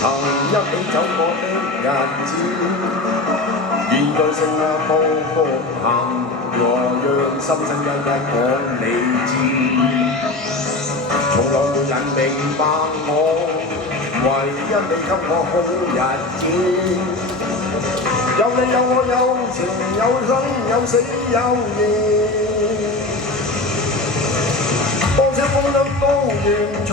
曾一起走過的日子，現在剩下步步行，我讓心聲一一講你知。從來沒人明白我，唯一你給我好日子。有你有我有情有生有死有義，多少風雨都願闖。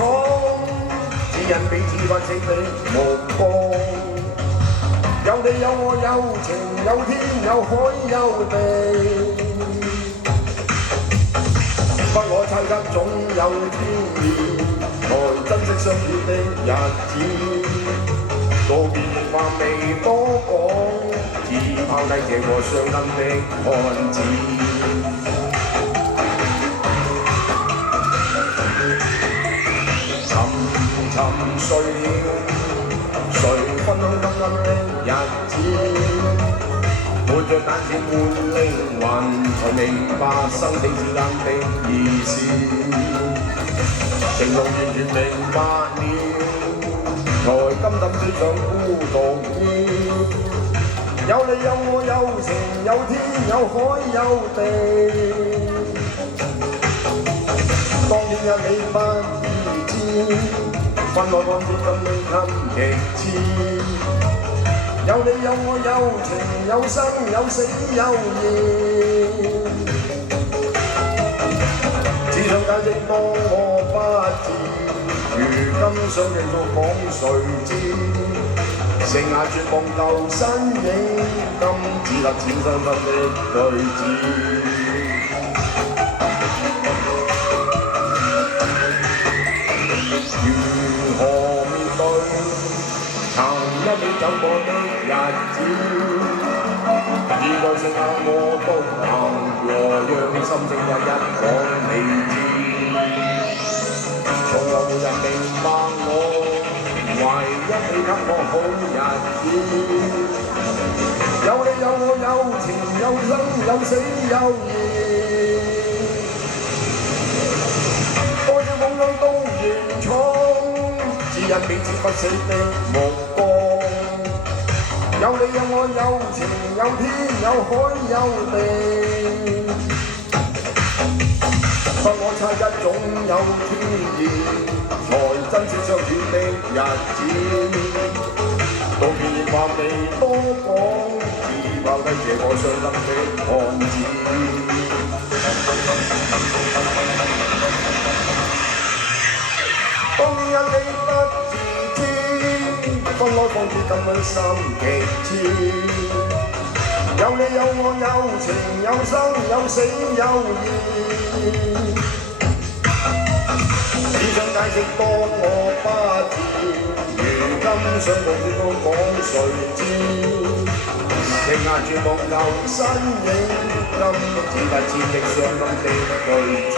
只因彼此不識的目光，有你有我有情有天有海有地，不可猜測總有天意，才珍惜相處的日子。道別的話未多講，只拋低這個傷心的漢子。沉睡了，誰分享今生的日子？活着但是沒靈魂，才明白生死之間的意思。情路完全明白了，才甘心追上孤獨意。有你有我有情有天有海有地，當天一你不已知。分開看似分你給極致，有你有我有情有生有死有義，只想解釋當我不智，如今想繼續講誰知，剩下絕望舊身影，今只得淺深深的對峙。如何面對曾一起走過的日子？現在剩下我獨行，和讓心聲一一講你知。從來沒人明白我，唯一你給我好日子。有你有我有情有生有死有義，多少風浪都願闖。只因彼此不死的目光，有你有我有情有天有海有地，不可猜測總有天意，才珍惜相處的日子。道別話未多講，只拋低這個傷心的漢子。當年因你不自知，分開放諸感恩心極痴。有你有我有情有生有死有義，只想解釋當我不智，如今想講亦都講誰知。剩下絕望舊身影，今只得千億傷心的對峙。